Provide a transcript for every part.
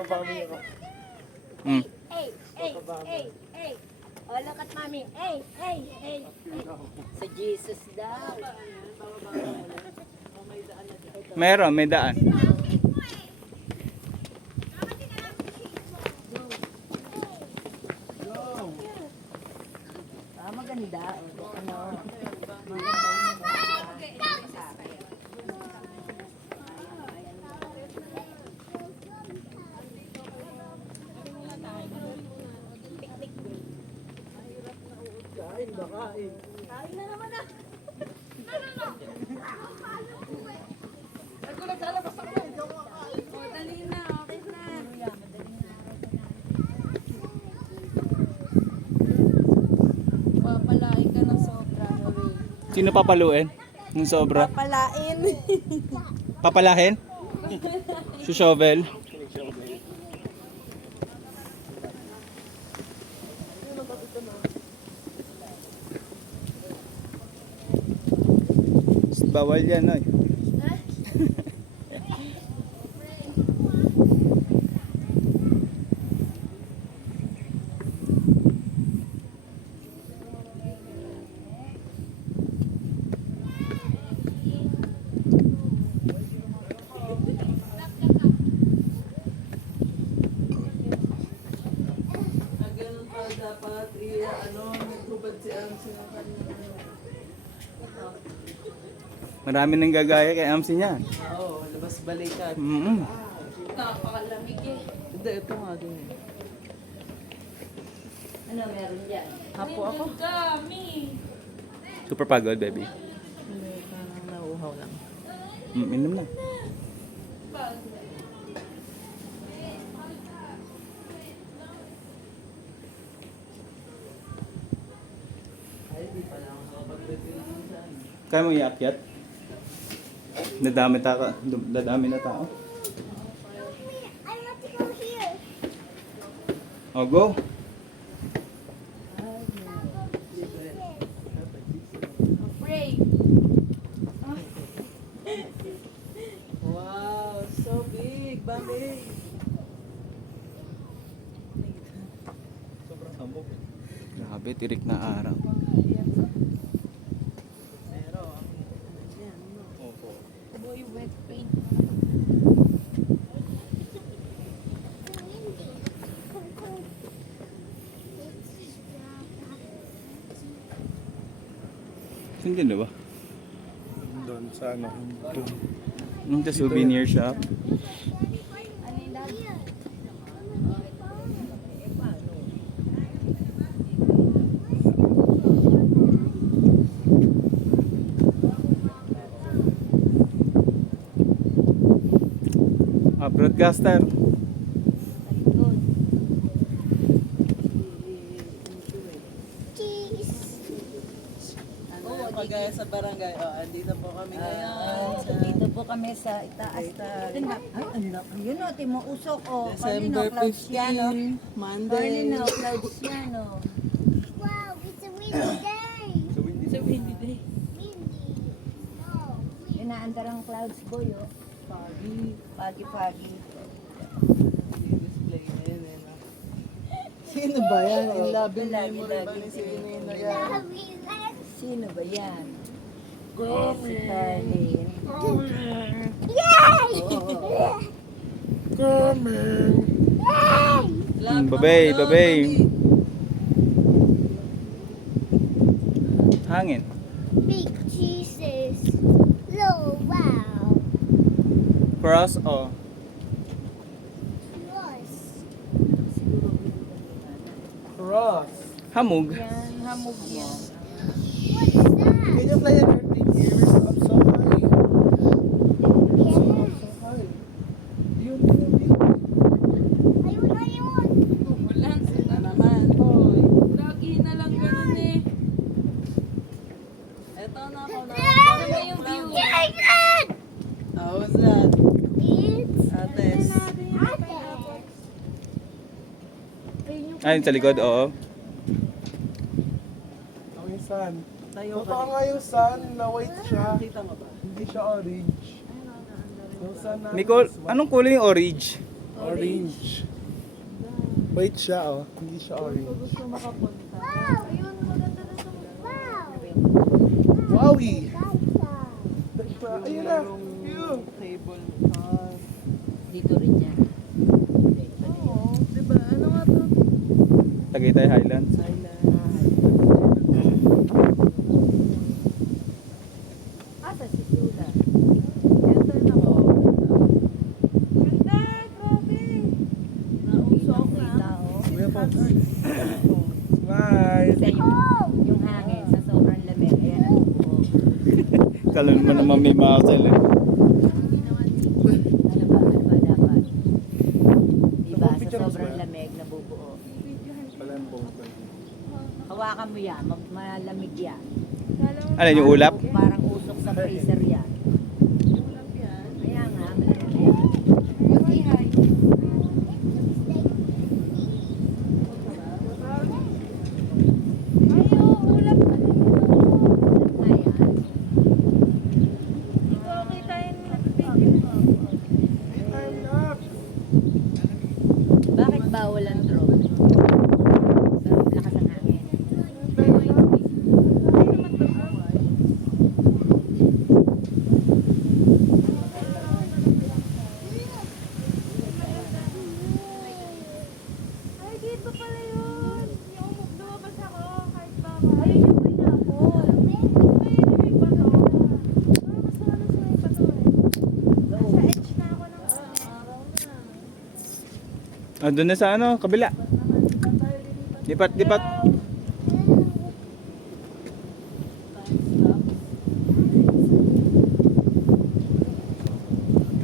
Mm. Hey. Oh, look at mommy. Hey. Sa Jesus daw. Meron, may daan. Ah, maganda. Ano? Kain na naman ah. Dali na, okay na. Papalain ka ng sobra, Noe. Sino papaluin? Ng sobra? Papalain. Papalahin? Sa shovel? Bawal yan, oy. Ganun pa dapat nagtubad si Amsi ng kanya. Marami nang gagaya kay Amsi niyan. Oo, labas balikat. Napakalamig eh. Hindi, ito nga din eh. Ano meron dyan? Hapo ako. Super pagod, baby. Hindi, parang nauuhaw lang. Inom na. Ay, di pa lang ako pagdating sa ano. Kaya mo iakyat? Dadami na tao. I want to go here. Oh, go. Pray. Wow, so big, bambi. Grabe, tirik na araw. Pero, yan, no. Opo. Boy, wet paint. Saan dyan ba? Doon sa ano, doon. Yung sa souvenir shop. Broadcaster. Cheese. Ano, pagaya sa barangay. Oh, andito po kami ngayon. Sa Dito po kami sa itaas. Ay, anak. Yun o, timuusok o. December Clouds yan o. 15, Monday. Kalino, clouds yan o. Wow, it's a windy day. It's a windy day. Windy. No, windy. Inaandar ang clouds boy o. Foggy. Pagi-pagi. Display na yun eh. No? Sino ba yan? In loving Lagi, memory ba lagi. ni Sino na yan? Lovely land. Sino ba yan? Si Carlin. Yay! Babay, babay. Hangin. Big cheeses. Oh, wow. Cross o. Plus. Cross. Hamog. Yan, hamog yan. What's that? Can you play an 13 years up so high? Yeah. So high. Yun, yun, yun. Ayun. Walang sila naman. Hoy. Lagi na lang ganun eh. Eto na ako na. Ano yung view? Jacob! How's that? It's Ates. Ayun sa likod, oo. Ang yung sun. Tayo Totoo ka. nga yung sun na white siya. Kita mo ba? Hindi siya orange. Yung sun na Nicole, anong kulay yung orange? Orange. White siya, oh. Hindi siya orange. Gusto makapunta. Ayun, maganda na sa Wowie! Wow. Ayun na! Yung Ayun! table car. Dito rin yan. Oo, diba? Ano nga to? Tagaytay Highlands. Island. Asa si Sula? Enter na ko. Ganda, grabe. Nausok na. Tao. Kuya Pops. Smile! Isa yung hangin sa sobrang lamig. Ayan ang buo. Kalan mo naman may muscle eh. Ano ba dapat? Diba, sa sobrang lamig, nabubuo. Hawakan mo yan, malamig yan. Ano yung ulap? Parang usok sa freezer yan. Kaya nga, malamig yan. Yung ihay. Bakit bawal ang drone? Pero lakas ang hangin. Ay, dito pala yun. Yung lumabas ako kahit baka. Ayun yung pineapple. Ayun yung may bato. Mas wala sa may bato eh. Nasa edge na ako ng araw na. Ah, doon na sa ano, kabila. Lipat, lipat.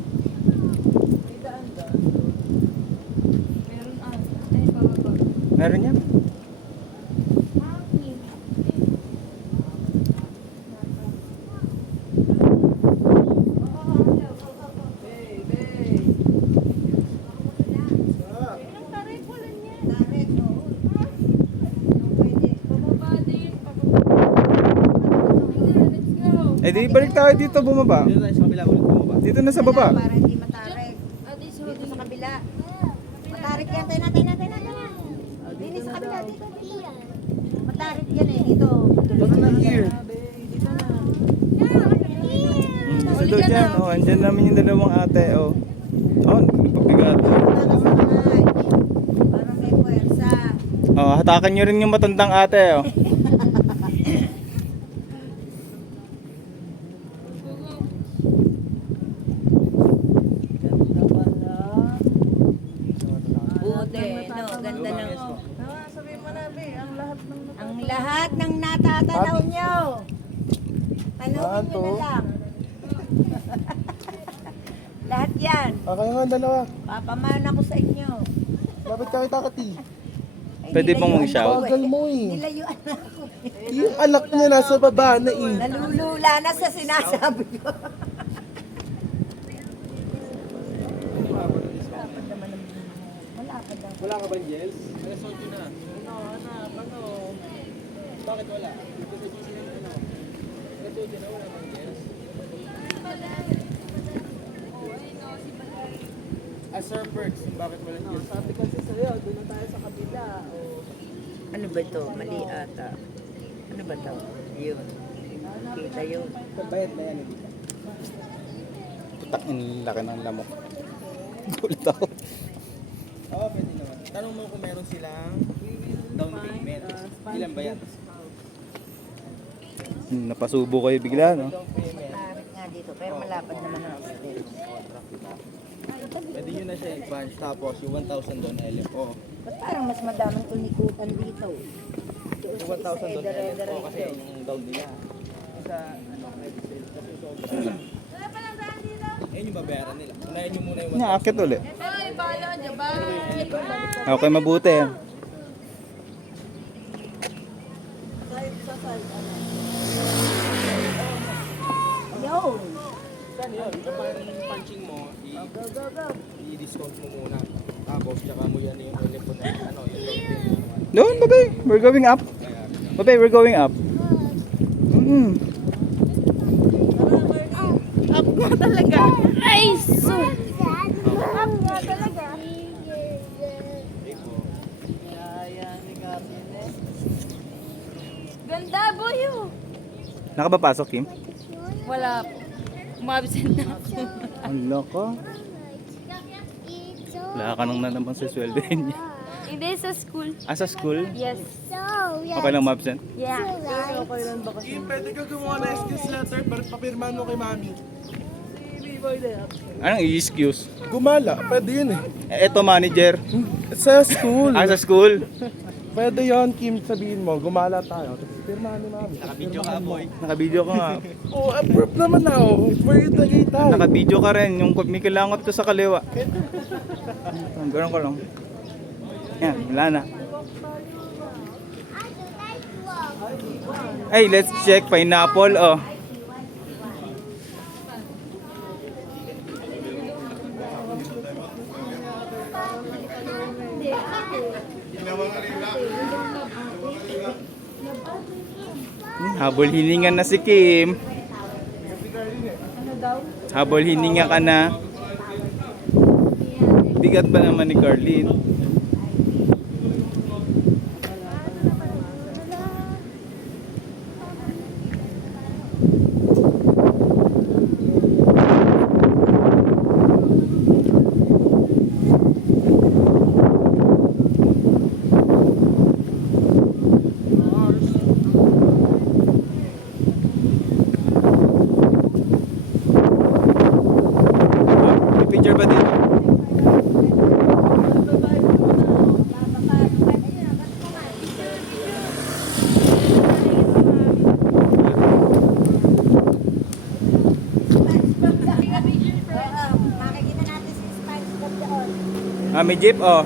May daan-daan. Meron ay pababa. Meron yan. Ang taray ko lang yan. Tarik, oo. Pwede. Bababa din. Pababa. Let's go. Eh di balik tayo dito bumaba. Dito tayo sa kabila ulit bumaba. Dito na sa baba. Para hindi matarik. Ate, Dito sa kabila. Matarik yan. Tayo na. Dito sa kabila. Dito. Matarik yan eh. Dito. Baka na here. Dito na. Sa doon dyan, oh, andyan namin yung dalawang ate, oh. Oh, pabigat. Parang may puwersa. Oh, hatakan nyo rin yung matandang ate, oh. Ganda pala. Buti. No, ganda ng... Sabihin mo na, Be, ang lahat ng Ang lahat ng natatanaw nyo. Tanawin nyo na lang. Lahat yan. Okay nga, dalawa. Papamana ko sa inyo. Dapat kami takati. Ay, Pwede bang nilayuan mag-shout? ako Bagal mo eh. Nilayuan ako eh. Yung anak niya nasa baba na eh. Nalulula na sa sinasabi ko. Malapad daw. Wala ka ba, Jels? Alas 8 na. ano, anak, ano. Bakit wala? Dito sa susunod ano? Alas 8 na, wala bang Jels? Sir Perks, bakit wala No, sabi kasi sa'yo, doon na tayo sa kabila. Oh. Ano ba to? Mali ata. Ano ba to? Yun. Kita yun. Bayad na yan. Putak, ang laki ng lamok. Gulat ako. Oo, pwede naman. Tanong mo kung meron silang down payment. Ilan ba yan? Napasubo kayo bigla, no? Down payment. Tarik nga dito, pero malapad naman ang hotel. Pwede nyo na siya i-advance tapos yung 1,000 doon LFO. Ba't parang mas madaming tunikutan dito? Yung 1,000 doon LFO kasi yung down nila. Sa ano, credit sale. Kasi sobrang. Wala pa lang daan dito. Ayun yung babayaran nila. Unahin nyo muna yung 1,000. Naakit ulit. Ay, bala dyan. Bye. Okay, mabuti. Yo! Saan yun? Yung parang punching mo, Go, go, go. i-discount mo muna. Tapos, tsaka mo yan yung LFO na, ano, yung down payment. Doon, babay. We're going up. Babay, we're going up. Ay, so. Up nga talaga. Nakapapasok, Kim? Wala po. Umabsent na ako. Wala ka. Wala ka nang na naman sa sweldo niya. Hindi, sa school. Ah, sa school? Yes. Okay lang ma-absent? Yeah. Okay lang ba kasi? Pwede ka gumawa ng excuse letter para papirmahan mo kay mami. Anong i-excuse? Gumala, pwede yun eh. Eto, manager. Sa school. Ah, sa school. Pwede yun, Kim, sabihin mo, gumala tayo. Tapos pirmahan ni mami. Nakabidyo ka, boy. Nakabidyo ka nga. Oh, approve naman ako. For you Tagaytay. Nakabidyo ka rin. Yung may kilangot ko sa kaliwa. Ganun ko lang. Yan, wala na. Hey, let's check pineapple. Oh. Habol hininga na si Kim. Habol hininga ka na. Bigat ba naman ni Carlene? May picture ba dito? Makikita natin si SpongeBob doon. Ah, may jeep, oh.